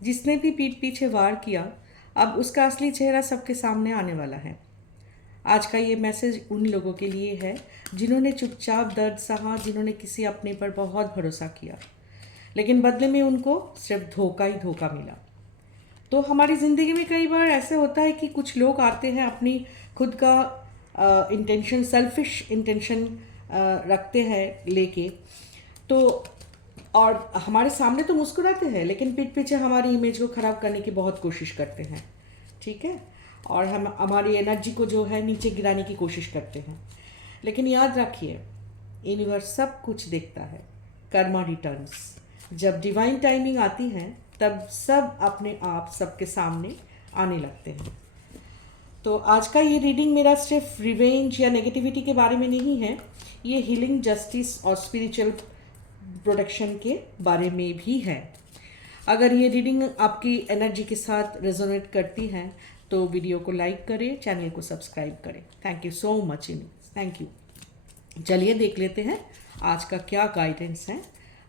जिसने भी पीठ पीछे वार किया, अब उसका असली चेहरा सबके सामने आने वाला है। आज का ये मैसेज उन लोगों के लिए है जिन्होंने चुपचाप दर्द सहा, जिन्होंने किसी अपने पर बहुत भरोसा किया, लेकिन बदले में उनको सिर्फ धोखा ही धोखा मिला। तो हमारी ज़िंदगी में कई बार ऐसे होता है कि कुछ लोग आते हैं अपनी खुद का इंटेंशन, सेल्फिश इंटेंशन रखते हैं लेके, तो और हमारे सामने तो मुस्कुराते हैं लेकिन पीठ पीछे हमारी इमेज को ख़राब करने की बहुत कोशिश करते हैं। ठीक है, और हम हमारी एनर्जी को जो है नीचे गिराने की कोशिश करते हैं। लेकिन याद रखिए, यूनिवर्स सब कुछ देखता है। कर्मा रिटर्न्स। जब डिवाइन टाइमिंग आती है तब सब अपने आप सबके सामने आने लगते हैं। तो आज का ये रीडिंग मेरा सिर्फ रिवेंज या नेगेटिविटी के बारे में नहीं है, ये हीलिंग, जस्टिस और स्पिरिचुअल प्रोटेक्शन के बारे में भी है। अगर ये रीडिंग आपकी एनर्जी के साथ रेजोनेट करती है तो वीडियो को लाइक करें, चैनल को सब्सक्राइब करें। Thank you so much in thank you. चलिए देख लेते हैं आज का क्या गाइडेंस है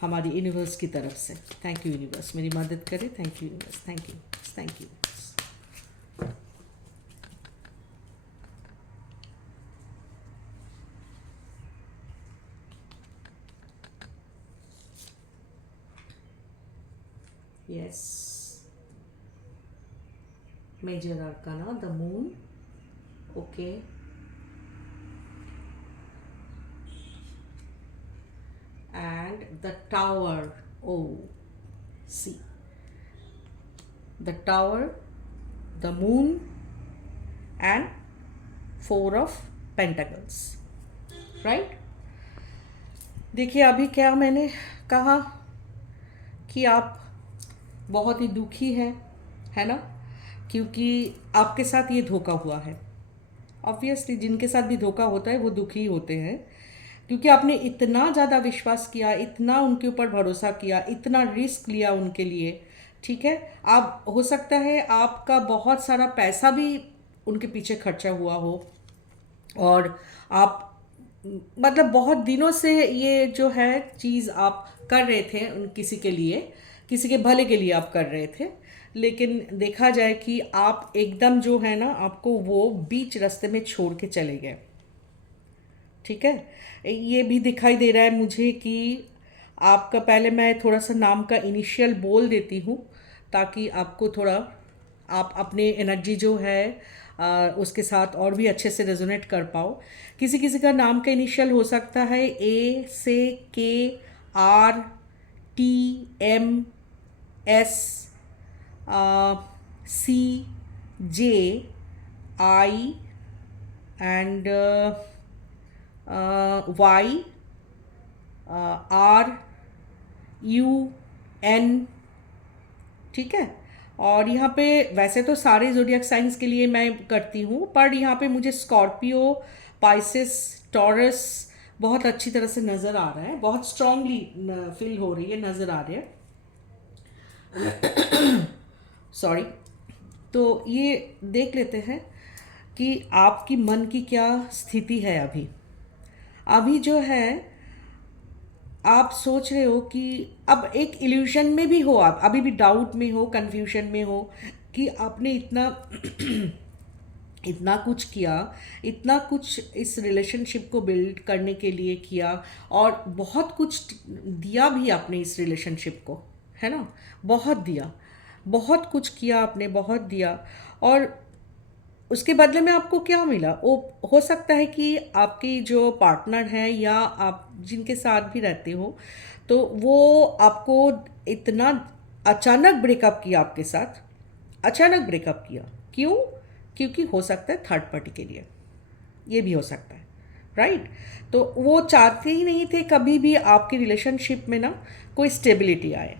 हमारी यूनिवर्स की तरफ से। थैंक यू यूनिवर्स, मेरी मदद करें। Thank you universe, thank you, thank you. Yes. Major Arcana, the moon. Okay. And the tower. Oh, see. The tower, the moon, and four of pentacles. Right? देखिए अभी क्या मैंने कहा कि आप बहुत ही दुखी है ना, क्योंकि आपके साथ ये धोखा हुआ है। ऑब्वियसली जिनके साथ भी धोखा होता है वो दुखी होते हैं, क्योंकि आपने इतना ज़्यादा विश्वास किया, इतना उनके ऊपर भरोसा किया, इतना रिस्क लिया उनके लिए। ठीक है, आप हो सकता है आपका बहुत सारा पैसा भी उनके पीछे खर्चा हुआ हो, और आप मतलब बहुत दिनों से ये जो है चीज़ आप कर रहे थे उन किसी के लिए, किसी के भले के लिए आप कर रहे थे, लेकिन देखा जाए कि आप एकदम जो है ना, आपको वो बीच रास्ते में छोड़ के चले गए। ठीक है, ये भी दिखाई दे रहा है मुझे कि आपका, पहले मैं थोड़ा सा नाम का इनिशियल बोल देती हूँ ताकि आपको थोड़ा, आप अपने एनर्जी जो है उसके साथ और भी अच्छे से रेजोनेट कर पाओ। किसी किसी का नाम का इनिशियल हो सकता है ए से K, R, T, M, S, C, J, I and Y, R, U, N. ठीक है, और यहाँ पे वैसे तो सारे ज़ोडिएक साइंस के लिए मैं करती हूँ, पर यहाँ पे मुझे स्कॉर्पियो, पाइसेस, टॉरस बहुत अच्छी तरह से नज़र आ रहा है, बहुत स्ट्रांगली फील हो रही है, नज़र आ रही है। सॉरी। तो ये देख लेते हैं कि आपकी मन की क्या स्थिति है अभी। अभी जो है आप सोच रहे हो कि अब एक इल्यूशन में भी हो, आप अभी भी डाउट में हो, कंफ्यूजन में हो कि आपने इतना इतना कुछ किया, इतना कुछ इस रिलेशनशिप को बिल्ड करने के लिए किया, और बहुत कुछ दिया भी आपने इस रिलेशनशिप को, है ना, बहुत दिया, बहुत कुछ किया आपने, बहुत दिया, और उसके बदले में आपको क्या मिला? वो हो सकता है कि आपकी जो पार्टनर है या आप जिनके साथ भी रहते हो, तो वो आपको इतना अचानक ब्रेकअप किया आपके साथ, अचानक ब्रेकअप किया। क्यों? क्योंकि हो सकता है थर्ड पार्टी के लिए, ये भी हो सकता है, राइट। तो वो चाहते ही नहीं थे कभी भी आपकी रिलेशनशिप में ना कोई स्टेबिलिटी आए।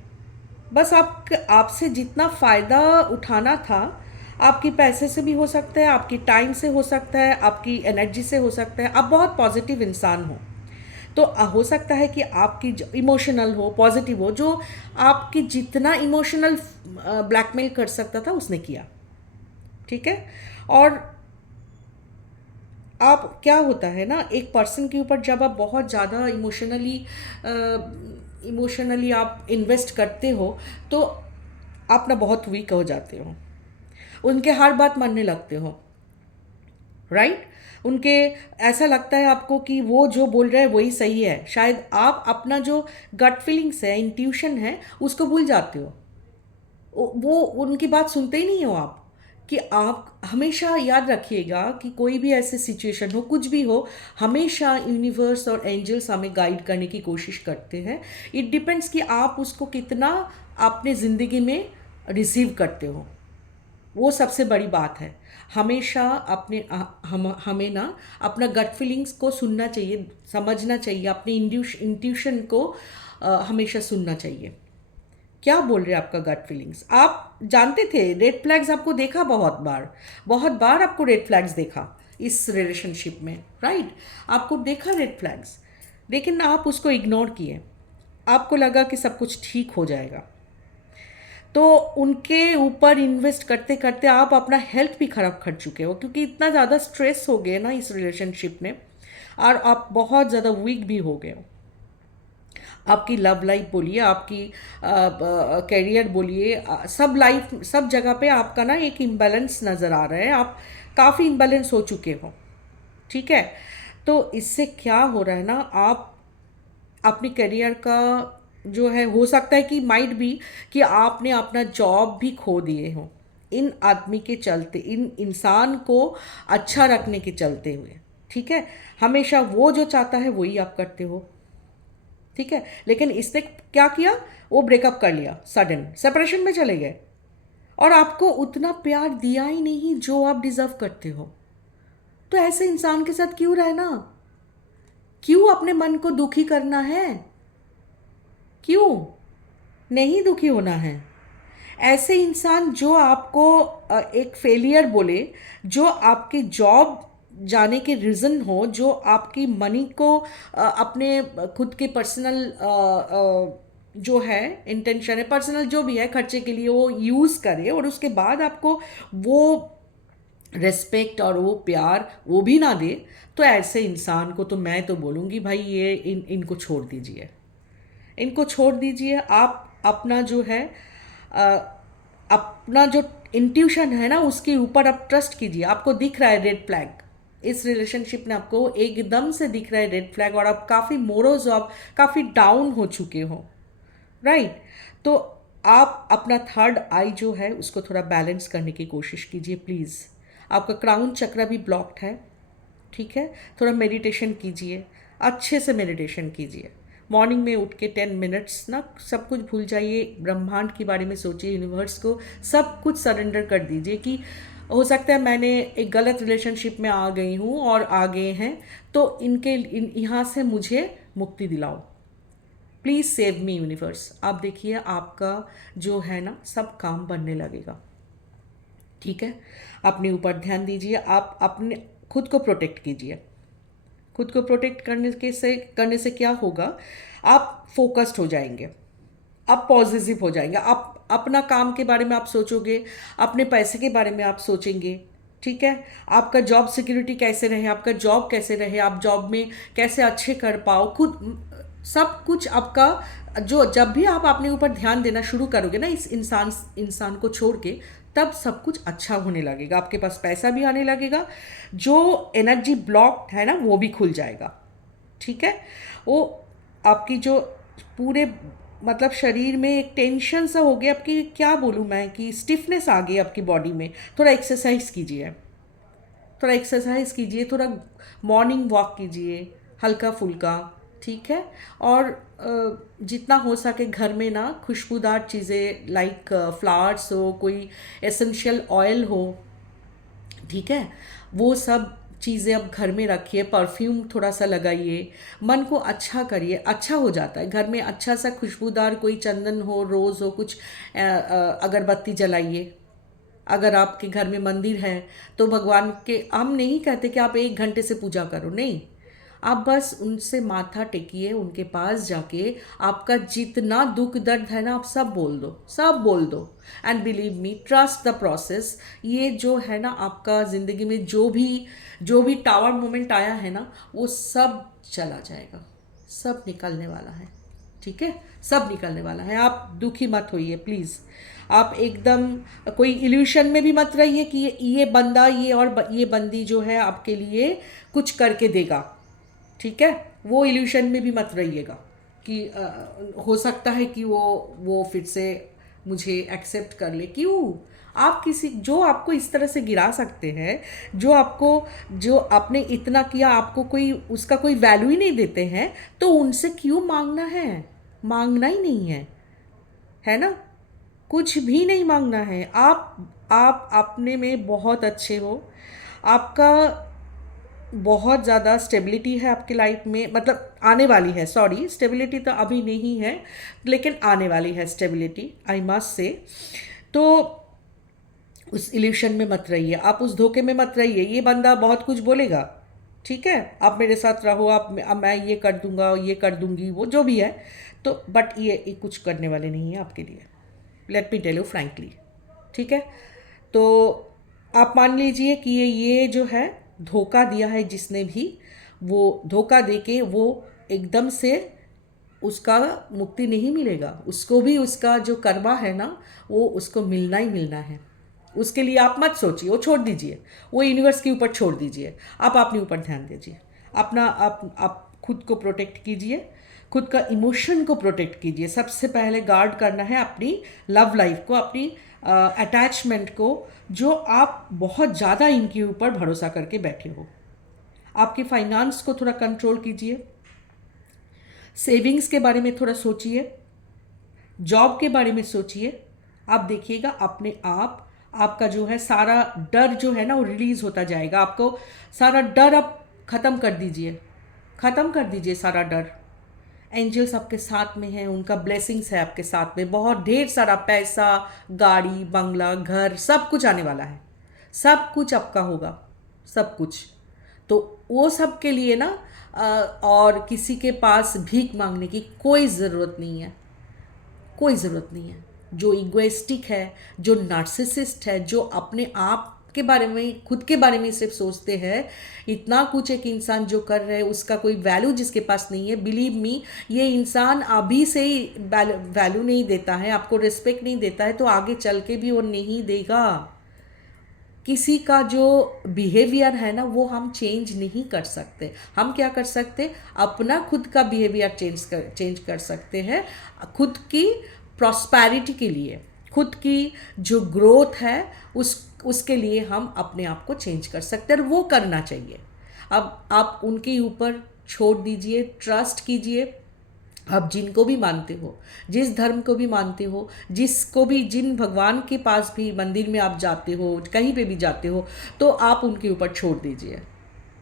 बस आपसे जितना फ़ायदा उठाना था, आपकी पैसे से भी हो सकता है, आपकी टाइम से हो सकता है, आपकी एनर्जी से हो सकता है। आप बहुत पॉजिटिव इंसान हो, तो हो सकता है कि आपकी जो इमोशनल हो, पॉजिटिव हो, जो आपकी जितना इमोशनल ब्लैकमेल कर सकता था उसने किया। ठीक है, और आप, क्या होता है ना, एक पर्सन के ऊपर जब आप बहुत ज़्यादा इमोशनली आप इन्वेस्ट करते हो, तो आप ना बहुत वीक हो जाते हो, उनके हर बात मानने लगते हो, राइट। उनके ऐसा लगता है आपको कि वो जो बोल रहे हैं वही सही है, शायद आप अपना जो गट फीलिंग्स है, इंट्यूशन है, उसको भूल जाते हो। वो उनकी बात सुनते ही नहीं हो आप। कि आप हमेशा याद रखिएगा कि कोई भी ऐसे सिचुएशन हो, कुछ भी हो, हमेशा यूनिवर्स और एंजल्स हमें गाइड करने की कोशिश करते हैं। इट डिपेंड्स कि आप उसको कितना अपने ज़िंदगी में रिसीव करते हो, वो सबसे बड़ी बात है। हमेशा हमें ना अपना गट फीलिंग्स को सुनना चाहिए, समझना चाहिए, अपने इंट्यूशन को हमेशा सुनना चाहिए। क्या बोल रहे हैं आपका गट फीलिंग्स? आप जानते थे रेड फ्लैग्स, आपको देखा बहुत बार आपको रेड फ्लैग्स देखा इस रिलेशनशिप में, राइट। आपको देखा रेड फ्लैग्स, लेकिन आप उसको इग्नोर किए। आपको लगा कि सब कुछ ठीक हो जाएगा, तो उनके ऊपर इन्वेस्ट करते करते आप अपना हेल्थ भी खराब कर चुके हो, क्योंकि इतना ज़्यादा स्ट्रेस हो गए ना इस रिलेशनशिप में, और आप बहुत ज़्यादा वीक भी हो गए हो। आपकी लव लाइफ बोलिए, आपकी करियर बोलिए, सब लाइफ, सब जगह पे आपका ना एक इम्बैलेंस नज़र आ रहा है। आप काफ़ी इम्बैलेंस हो चुके हो, ठीक है। तो इससे क्या हो रहा है ना, आप अपने करियर का जो है, हो सकता है कि माइट भी कि आपने अपना जॉब भी खो दिए हो इन आदमी के चलते, इन इंसान को अच्छा रखने के चलते हुए, ठीक है। हमेशा वो जो चाहता है वही आप करते हो, ठीक है। लेकिन इसने क्या किया, वो ब्रेकअप कर लिया, सडन सेपरेशन में चले गए, और आपको उतना प्यार दिया ही नहीं जो आप डिजर्व करते हो। तो ऐसे इंसान के साथ क्यों रहना, क्यों अपने मन को दुखी करना है, क्यों नहीं दुखी होना है। ऐसे इंसान जो आपको एक फेलियर बोले, जो आपकी जॉब जाने के रीज़न हो, जो आपकी मनी को अपने खुद के पर्सनल जो है इंटेंशन है, पर्सनल जो भी है खर्चे के लिए वो यूज़ करे, और उसके बाद आपको वो रिस्पेक्ट और वो प्यार वो भी ना दे, तो ऐसे इंसान को तो मैं तो बोलूँगी भाई, ये इनको छोड़ दीजिए, इनको छोड़ दीजिए। आप अपना जो है अ, अपना जो इंट्यूशन है ना, उसके ऊपर आप ट्रस्ट कीजिए। आपको दिख रहा है रेड फ्लैग इस रिलेशनशिप में, आपको एकदम से दिख रहा है रेड फ्लैग, और आप काफ़ी मोरोज, आप काफ़ी डाउन हो चुके हो, राइट। तो आप अपना थर्ड आई जो है उसको थोड़ा बैलेंस करने की कोशिश कीजिए प्लीज़। आपका क्राउन चक्र भी ब्लॉक्ड है, ठीक है। थोड़ा मेडिटेशन कीजिए, अच्छे से मेडिटेशन कीजिए। मॉर्निंग में उठ के 10 मिनट्स ना सब कुछ भूल जाइए, ब्रह्मांड के बारे में सोचिए, यूनिवर्स को सब कुछ सरेंडर कर दीजिए कि हो सकता है मैंने एक गलत रिलेशनशिप में आ गई हूँ और आ गए हैं, तो यहाँ से मुझे मुक्ति दिलाओ, प्लीज़ सेव मी यूनिवर्स। आप देखिए आपका जो है ना सब काम बनने लगेगा, ठीक है। अपने ऊपर ध्यान दीजिए, आप अपने खुद को प्रोटेक्ट कीजिए। खुद को प्रोटेक्ट करने से क्या होगा, आप फोकस्ड हो जाएंगे, आप पॉजिटिव हो जाएंगे, आप अपना काम के बारे में आप सोचोगे, अपने पैसे के बारे में आप सोचेंगे, ठीक है। आपका जॉब सिक्योरिटी कैसे रहे, आपका जॉब कैसे रहे, आप जॉब में कैसे अच्छे कर पाओ, खुद सब कुछ आपका जो, जब भी आप अपने ऊपर ध्यान देना शुरू करोगे ना इस इंसान को छोड़ के, तब सब कुछ अच्छा होने लगेगा, आपके पास पैसा भी आने लगेगा, जो एनर्जी ब्लॉक्ड है ना वो भी खुल जाएगा, ठीक है। वो आपकी जो पूरे मतलब शरीर में एक टेंशन सा हो गया, आपकी क्या बोलूँ मैं, कि स्टिफनेस आ गई आपकी बॉडी में। थोड़ा एक्सरसाइज कीजिए, थोड़ा एक्सरसाइज कीजिए, थोड़ा मॉर्निंग वॉक कीजिए हल्का फुल्का, ठीक है। और जितना हो सके घर में ना खुशबूदार चीज़ें, लाइक फ्लावर्स हो, कोई एसेंशियल ऑयल हो, ठीक है, वो सब चीज़ें अब घर में रखिए, परफ्यूम थोड़ा सा लगाइए, मन को अच्छा करिए, अच्छा हो जाता है। घर में अच्छा सा खुशबूदार कोई चंदन हो, रोज़ हो, कुछ अगरबत्ती जलाइए। अगर आपके घर में मंदिर है तो भगवान के, हम नहीं कहते कि आप 1 घंटे से पूजा करो, नहीं, आप बस उनसे माथा टेकिए, उनके पास जाके आपका जितना दुख दर्द है ना आप सब बोल दो, सब बोल दो। And believe me, trust the process. ये जो है ना आपका ज़िंदगी में जो भी टावर मोमेंट आया है ना, वो सब चला जाएगा, सब निकलने वाला है, ठीक है, सब निकलने वाला है। आप दुखी मत होइए प्लीज़। आप एकदम कोई इल्यूशन में भी मत रहिए कि ये बंदा ये बंदी जो है आपके लिए कुछ करके देगा, ठीक है। वो इल्यूशन में भी मत रहिएगा कि हो सकता है कि वो फिर से मुझे एक्सेप्ट कर ले। क्यों? आप किसी जो आपको इस तरह से गिरा सकते हैं, जो आपने इतना किया, आपको कोई उसका कोई वैल्यू ही नहीं देते हैं, तो उनसे क्यों मांगना है? मांगना ही नहीं है ना? कुछ भी नहीं मांगना है। आप अपने में बहुत अच्छे हो। आपका बहुत ज़्यादा स्टेबिलिटी है आपकी लाइफ में, मतलब आने वाली है, सॉरी स्टेबिलिटी तो अभी नहीं है, लेकिन आने वाली है स्टेबिलिटी, आई मस्ट से। तो उस इल्यूशन में मत रहिए, आप उस धोखे में मत रहिए। ये बंदा बहुत कुछ बोलेगा, ठीक है, आप मेरे साथ रहो, अब मैं ये कर दूंगा, ये कर दूंगी, वो जो भी है, तो बट ये कुछ करने वाले नहीं है आपके लिए, let me tell you frankly, ठीक है। तो आप मान लीजिए कि ये जो है धोखा दिया है जिसने भी, वो धोखा देके वो एकदम से उसका मुक्ति नहीं मिलेगा। उसको भी उसका जो कर्मा है ना, वो उसको मिलना ही मिलना है। उसके लिए आप मत सोचिए, वो छोड़ दीजिए, वो यूनिवर्स के ऊपर छोड़ दीजिए। आप अपने ऊपर ध्यान दीजिए, अपना आप खुद को प्रोटेक्ट कीजिए, खुद का इमोशन को प्रोटेक्ट कीजिए। सबसे पहले गार्ड करना है अपनी लव लाइफ को, अपनी अटैचमेंट को, जो आप बहुत ज़्यादा इनके ऊपर भरोसा करके बैठे हो। आपके फाइनेंस को थोड़ा कंट्रोल कीजिए, सेविंग्स के बारे में थोड़ा सोचिए, जॉब के बारे में सोचिए। आप देखिएगा अपने आपका जो है सारा डर जो है ना, वो रिलीज होता जाएगा। आपको सारा डर अब ख़त्म कर दीजिए, ख़त्म कर दीजिए सारा डर। एंजल्स आपके साथ में हैं, उनका ब्लेसिंग्स है आपके साथ में, बहुत ढेर सारा पैसा, गाड़ी, बंगला, घर, सब कुछ आने वाला है, सब कुछ आपका होगा, सब कुछ। तो वो सब के लिए ना और किसी के पास भीख मांगने की कोई ज़रूरत नहीं है, कोई ज़रूरत नहीं है। जो इगोइस्टिक है, जो नार्सिसिस्ट है, जो अपने आप के बारे में, खुद के बारे में सिर्फ सोचते हैं, इतना कुछ एक इंसान जो कर रहे हैं उसका कोई वैल्यू जिसके पास नहीं है, बिलीव मी, ये इंसान अभी से ही वैल्यू नहीं देता है, आपको रिस्पेक्ट नहीं देता है, तो आगे चल के भी वो नहीं देगा। किसी का जो बिहेवियर है ना, वो हम चेंज नहीं कर सकते। हम क्या कर सकते, अपना खुद का बिहेवियर चेंज कर सकते हैं, खुद की प्रॉस्पेरिटी के लिए, खुद की जो ग्रोथ है उसके लिए हम अपने आप को चेंज कर सकते हैं, और वो करना चाहिए। अब आप उनके ऊपर छोड़ दीजिए, ट्रस्ट कीजिए। आप जिनको भी मानते हो, जिस धर्म को भी मानते हो, जिसको भी, जिन भगवान के पास भी मंदिर में आप जाते हो, कहीं पे भी जाते हो, तो आप उनके ऊपर छोड़ दीजिए,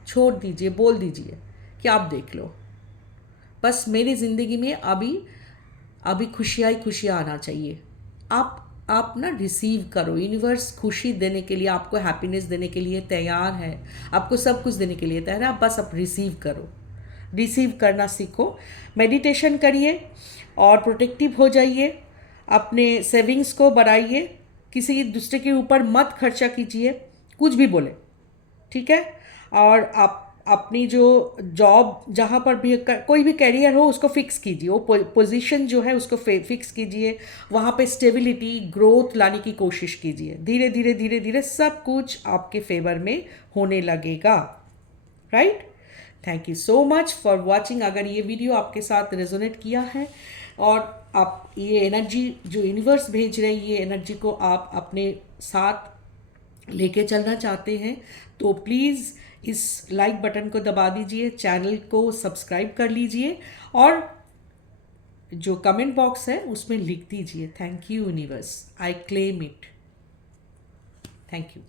छोड़ दीजिए, बोल दीजिए कि आप देख लो, बस मेरी ज़िंदगी में अभी अभी खुशियाँ ही खुशियाँ आना चाहिए। आप ना रिसीव करो, यूनिवर्स खुशी देने के लिए, आपको हैप्पीनेस देने के लिए तैयार है, आपको सब कुछ देने के लिए तैयार है। आप बस रिसीव करो, रिसीव करना सीखो, मेडिटेशन करिए और प्रोटेक्टिव हो जाइए। अपने सेविंग्स को बढ़ाइए, किसी दूसरे के ऊपर मत खर्चा कीजिए, कुछ भी बोले, ठीक है। और आप अपनी जो जॉब, जहाँ पर भी कोई भी कैरियर हो, उसको फिक्स कीजिए, वो पोजीशन जो है उसको फिक्स कीजिए, वहाँ पे स्टेबिलिटी, ग्रोथ लाने की कोशिश कीजिए। धीरे धीरे धीरे धीरे सब कुछ आपके फेवर में होने लगेगा, right. Thank you so much for watching. अगर ये वीडियो आपके साथ रेजोनेट किया है और आप ये एनर्जी जो यूनिवर्स भेज रही है, ये एनर्जी को आप अपने साथ लेके चलना चाहते हैं, तो प्लीज़ इस लाइक बटन को दबा दीजिए, चैनल को सब्सक्राइब कर लीजिए, और जो कमेंट बॉक्स है उसमें लिख दीजिए, thank you universe, I claim it. Thank you.